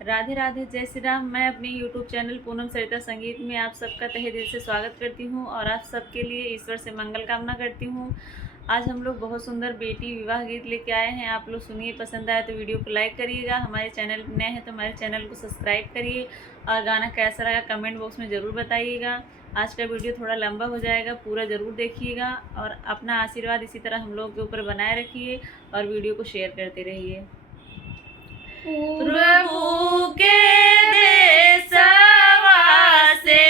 राधे राधे, जय श्री राम। मैं अपने यूट्यूब चैनल पूनम सरिता संगीत में आप सबका तहे दिल से स्वागत करती हूँ और आप सबके लिए ईश्वर से मंगल कामना करती हूँ। आज हम लोग बहुत सुंदर बेटी विवाह गीत लेके आए हैं। आप लोग सुनिए, पसंद आए तो वीडियो को लाइक करिएगा। हमारे चैनल नए हैं तो हमारे चैनल को सब्सक्राइब करिए और गाना कैसा लगा कमेंट बॉक्स में ज़रूर बताइएगा। आज का वीडियो थोड़ा लंबा हो जाएगा, पूरा ज़रूर देखिएगा और अपना आशीर्वाद इसी तरह हम लोग के ऊपर बनाए रखिए और वीडियो को शेयर करते रहिए। प्रभु के देशवा से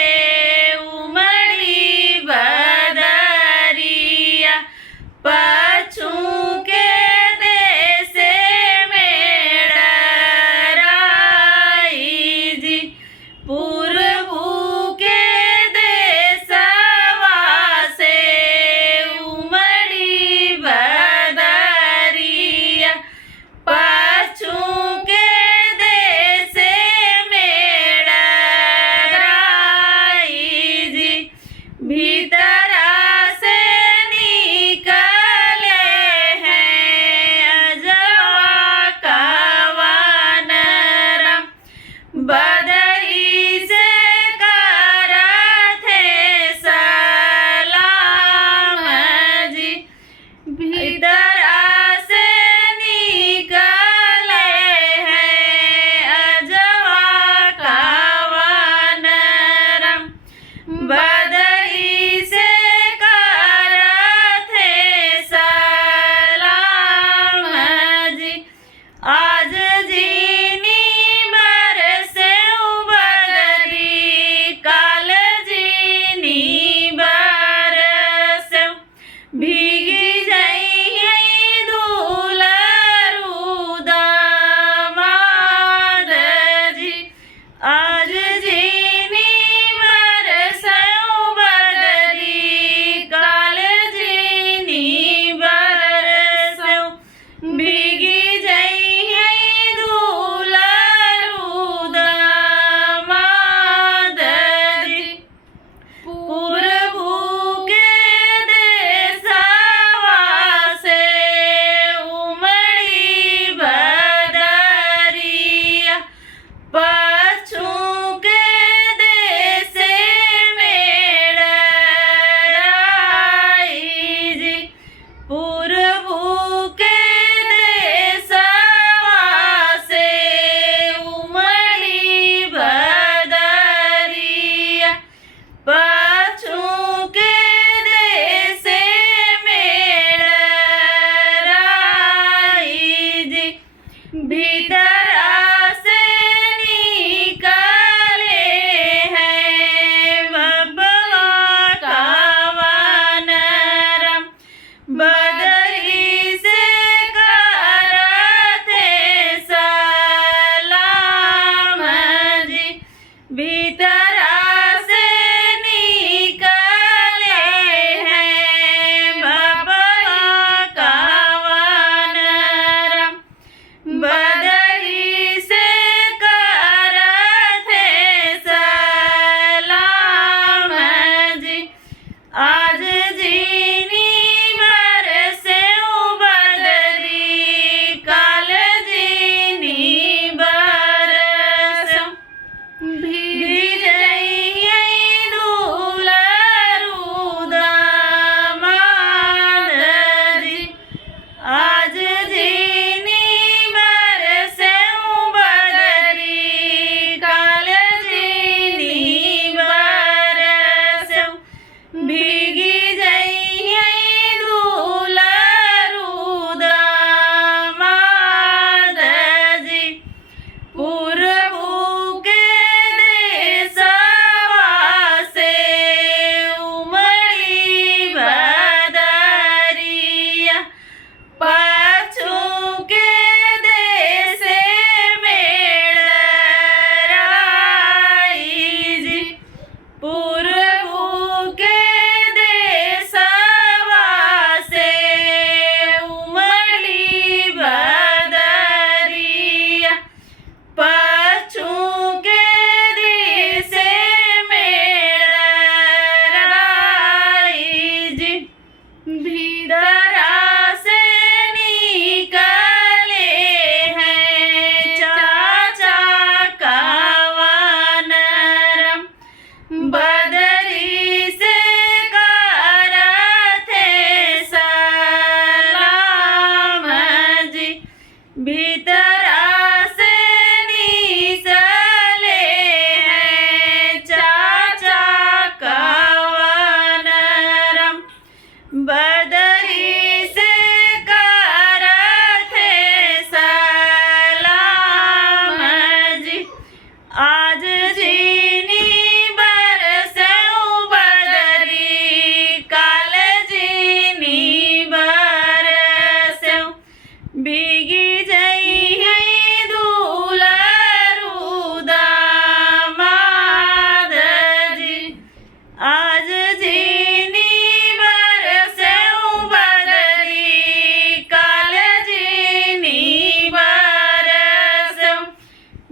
उमड़ी बदरिया, पछु के देश में डराई जी। पूर्वु के देशवा से उमड़ी बदरिया, पछु के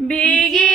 भीगी